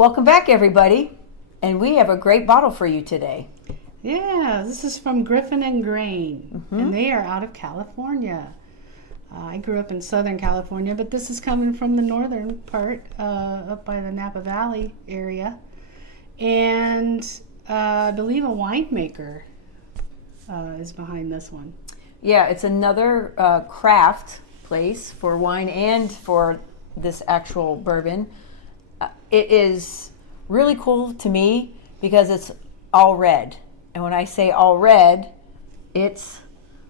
Welcome back, everybody. And we have a great bottle for you today. Yeah, this is from Griffin and Grain, and they are out of California. I grew up in Southern California, but this is coming from the northern part, up by the Napa Valley area. And I believe a winemaker is behind this one. Yeah, it's another craft place for wine and for this actual bourbon. It is really cool to me because it's all red. And when I say all red, it's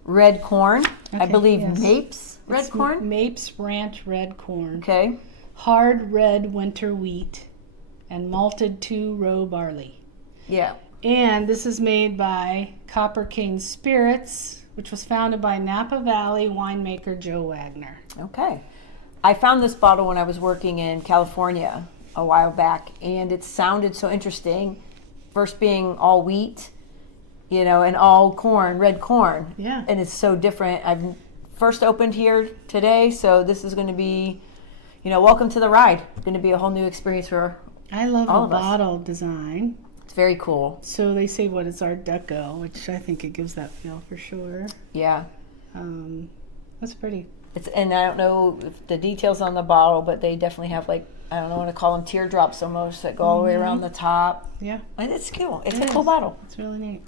red corn. I believe yes. Mapes red corn. Mapes Ranch red corn. Okay. Hard red winter wheat and malted 2-row barley. Yeah. And this is made by Copper Cane Spirits, which was founded by Napa Valley winemaker Joe Wagner. Okay. I found this bottle when I was working in California a while back, and it sounded so interesting. First being all wheat, and all corn, red corn. Yeah. And it's so different. I've first opened here today, so this is going to be, welcome to the ride. It's going to be a whole new experience for I love all the of us. bottle design. It's very cool. So they say it's Art Deco, which I think it gives that feel for sure. Yeah. That's pretty. And I don't know if the details on the bottle, but they definitely have I don't know what to call them, teardrops almost that go all the way around the top. Yeah. And it's cool. It's It a cool is. bottle. It's really neat.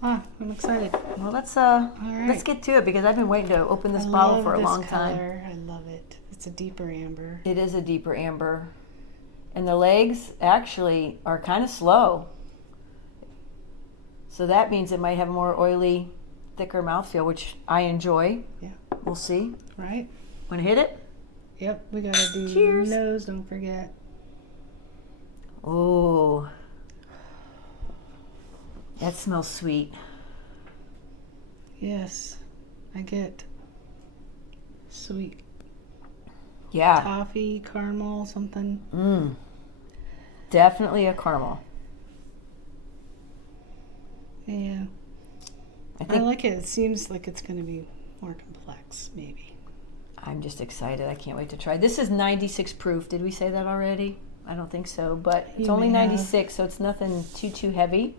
I'm excited. Well, let's right. get to it because I've been waiting to open this bottle for a long time. Color. I love it. It's a deeper amber. It is a deeper amber. And the legs actually are kind of slow. So that means it might have a more oily, thicker mouthfeel, which I enjoy. Yeah. We'll see. Right? Want to hit it? Yep. We gotta do Cheers. nose. Don't forget. Ooh. That smells sweet. Yes. I get sweet Yeah. toffee, caramel, something. Definitely a caramel. Yeah. I I think like it. It seems like it's going to be more complex, maybe. I'm just excited. I can't wait to try. This is 96 proof. Did we say that already? I don't think so, but it's You only may have. 96, so it's nothing too heavy.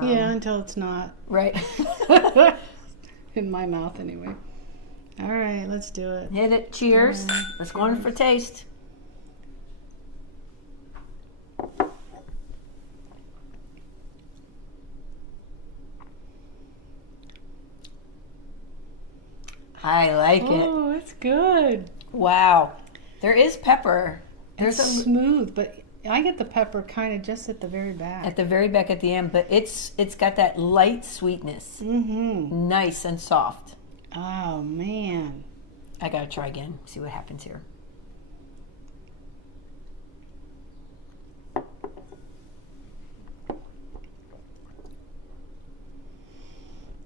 Yeah, until it's not. Right. In my mouth, anyway. All right, let's do it. Hit it. Cheers. All right, Let's go on for taste. I like it. Oh, it's good. Wow. There is pepper. It's There's smooth, but I get the pepper kind of just at the very back. at the very back at the end, but it's got that light sweetness. Mm-hmm. Nice and soft. Oh, man. I gotta try again. See what happens here.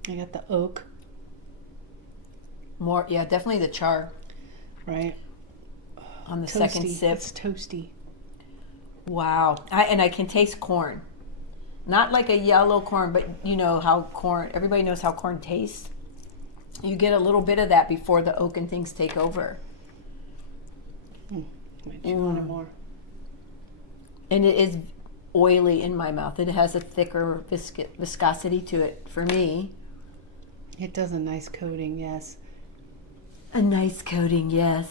I got the oak, More, yeah, definitely the char right? on the Toasty. second sip. It's toasty. Wow. And I can taste corn. Not like a yellow corn, but you know how everybody knows how corn tastes. You get a little bit of that before the oak and things take over. Might chew on it more. And it is oily in my mouth. It has a thicker viscosity to it for me. It does a nice coating, yes. A nice coating, yes.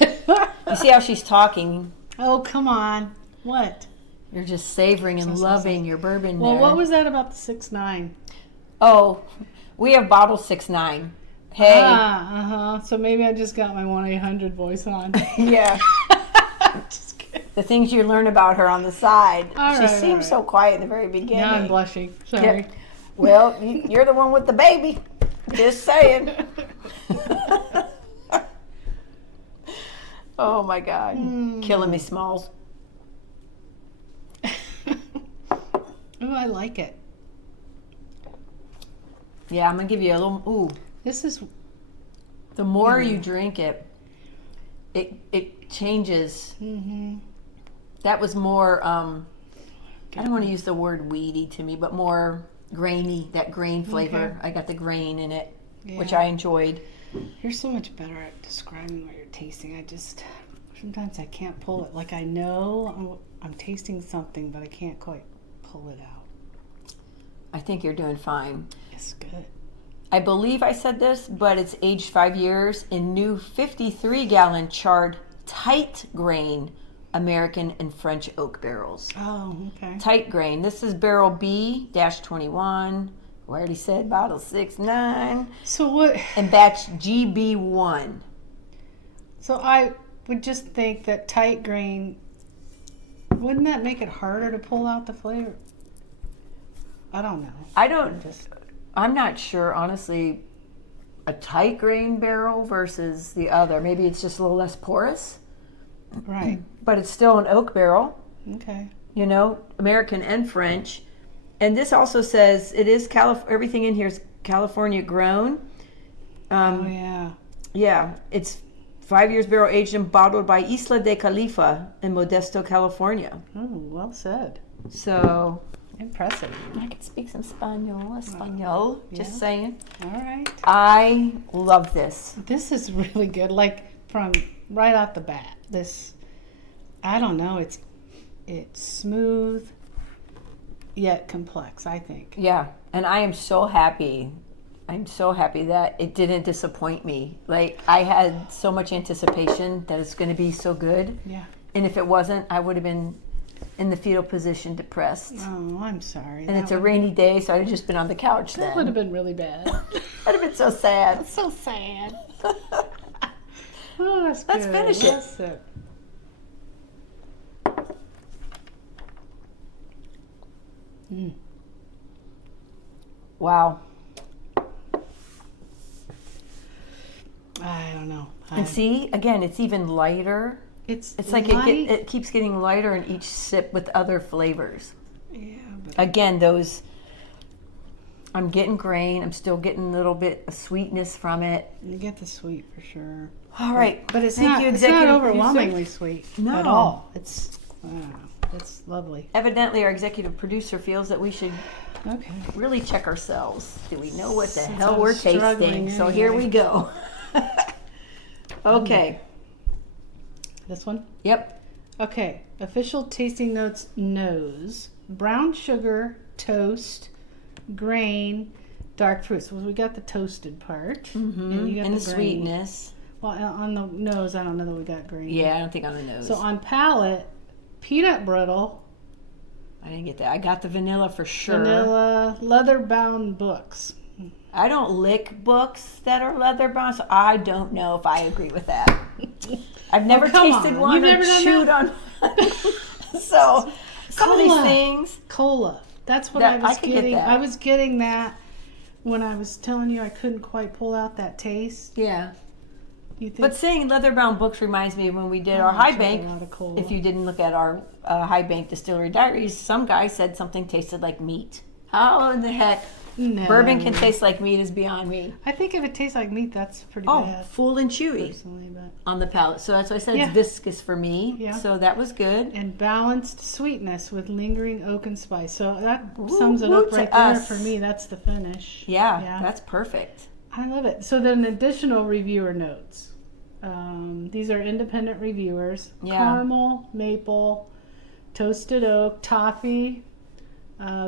You see how she's talking? Oh, come on. What? You're just savoring and loving your bourbon Well, there. what was that about the 6'9"? Oh, we have bottle 6'9". Hey. So maybe I just got my 1-800 voice on. Yeah. Just kidding. The things you learn about her on the side. All She right, seems all right. so quiet in the very beginning. Now I'm blushing. Sorry. Yep. Well, you're the one with the baby. Just saying. Oh my God. Killing me, Smalls. Ooh, I like it. Yeah, I'm going to give you a little, ooh. This is, The more you drink it, it changes. That was more, I don't want to use the word weedy to me, but more grainy, that grain flavor. Okay. I got the grain in it, which Yeah. I enjoyed. you're so much better at describing what you're tasting. I just, sometimes I can't pull it. Like I know I'm tasting something, but I can't quite pull it out. I think you're doing fine. It's good. I believe I said this, but it's aged 5 years in new 53-gallon charred tight grain American and French oak barrels. Oh, okay. Tight grain. This is barrel B-21. I already said bottle 6-9. So what? And batch GB1. So I would just think that tight grain, wouldn't that make it harder to pull out the flavor? I don't know. I'm not sure, honestly, a tight grain barrel versus the other. Maybe it's just a little less porous, Right. but it's still an oak barrel, Okay. you know, American and French. And this also says it is everything in here is California grown. Oh yeah. Yeah, it's 5 years barrel aged and bottled by Isla de Califa in Modesto, California. Oh, well said. So Impressive. I can speak some Espanol, just saying. All right. I love this. This is really good. Like from right off the bat. This, I don't know. It's smooth, yet complex. I think. Yeah, and I am so happy. I'm so happy that it didn't disappoint me. Like I had so much anticipation that it's going to be so good, Yeah. and if it wasn't, I would have been in the fetal position, depressed. Oh, I'm sorry. And it's a rainy day, so I'd have just been on the couch That would then. have been really bad. I'd have been so sad. So sad. Oh, that's Let's good. finish it. That's it. Mm. Wow. I don't know. And see, again, it's even lighter. It's Like light. it keeps getting lighter in each sip with other flavors. Yeah, but Again, those, I'm getting grain. I'm still getting a little bit of sweetness from it. you get the sweet for sure. All right. But it's Thank not. you, It's not executive overwhelmingly producer. sweet No. at all. It's. I don't know. It's lovely. Evidently, our executive producer feels that we should Okay. really check ourselves. Do we know what the Since hell I we're was struggling tasting? So here anyway. we go. Okay. This one. Yep. Okay. Official tasting notes: nose, brown sugar, toast, grain, dark fruits. Well, we got the toasted part, and you got And the grain. sweetness. Well, on the nose, I don't know that we got grain. Yeah, I don't think on the nose. So on palate, peanut brittle, I didn't get that. I got the vanilla for sure. vanilla, leather-bound books. I don't lick books that are leather bound, so I don't know if I agree with that. I've never come tasted on. one You've or never done chewed on one. So some of these Cola. things. Cola. That's what That- I was I could get getting. that. I was getting that when I was telling you I couldn't quite pull out that taste. Yeah. You think? But saying leather bound books reminds me of when we did Oh, our I high tried bank. a lot of cola. If you didn't look at our high bank distillery diaries, some guy said something tasted like meat. How in the heck No. bourbon can taste like meat is beyond me. I think if it tastes like meat, that's pretty Oh, bad. full and chewy Personally, but on the palate. So that's why I said Yeah. it's viscous for me. Yeah. So that was good. and balanced sweetness with lingering oak and spice. So that Woo, sums it woo up to right there us. for me. That's the finish. Yeah, that's perfect. I love it. So then additional reviewer notes. These are independent reviewers. Yeah. Caramel, maple, toasted oak, toffee,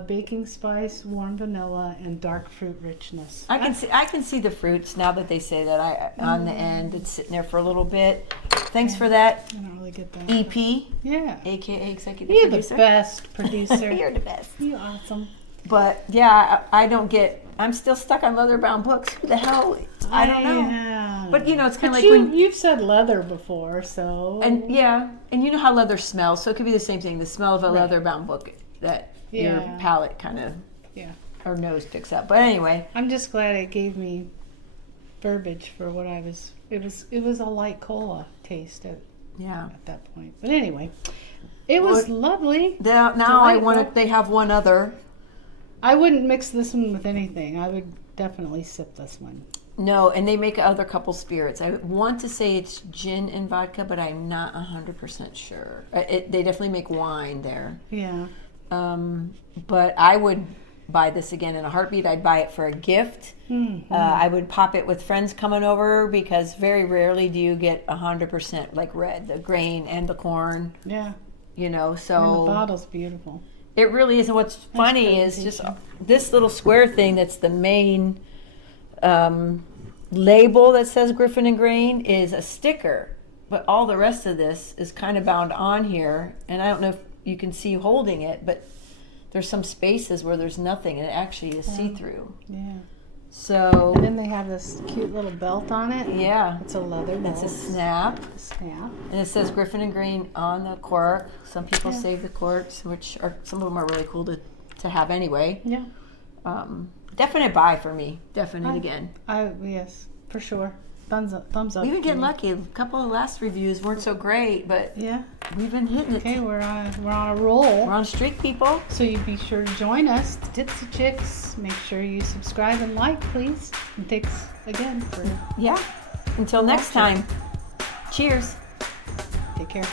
baking spice, warm vanilla, and dark fruit richness. I can see the fruits now that they say that on the end. It's sitting there for a little bit. Thanks for that, I don't really get that. EP, Yeah. aka executive You're the producer. best producer. You're the best. You're awesome. But yeah, I don't get. I'm still stuck on leather bound books. Who the hell? I don't know. Yeah. But you know, it's kind of But like when. you've said leather before, so And yeah, and you know how leather smells, so it could be the same thing. The smell of a Right. leather bound book that your Yeah. palate kind of Yeah. or nose picks up. But anyway, I'm just glad it gave me verbiage for what I was. It was a light cola taste at yeah. that point. But anyway, it was lovely. Now I want Delightful. to. They have one other. I wouldn't mix this one with anything. I would definitely sip this one. No, and they make other couple spirits. I want to say it's gin and vodka, but I'm not 100% sure. They definitely make wine there. Yeah. But I would buy this again in a heartbeat. I'd buy it for a gift. Mm-hmm. I would pop it with friends coming over because very rarely do you get 100% like red, the grain and the corn, Yeah. you know. And the So bottle's beautiful. it really is. And what's funny is just this little square thing that's the main label that says Griffin and Grain is a sticker, but all the rest of this is kind of bound on here. And I don't know if you can see holding it, but there's some spaces where there's nothing and it actually is see-through. Yeah. So And then they have this cute little belt on it. yeah, It's a leather belt. it's a snap. Snap. And it says Griffin and Grain on the cork. Some people Yeah. save the corks, which are some of them are really cool to have anyway. Yeah. Definite buy for me. Definite again. Yes, for sure. Thumbs up. We've been for getting me. lucky. A couple of last reviews weren't so great, but Yeah. we've been hitting it. Okay, we're on a roll. We're on a streak, people. So you be sure to join us, Tipsy Chicks. Make sure you subscribe and like, please. And thanks again for Yeah. Until next time. Cheers. take care.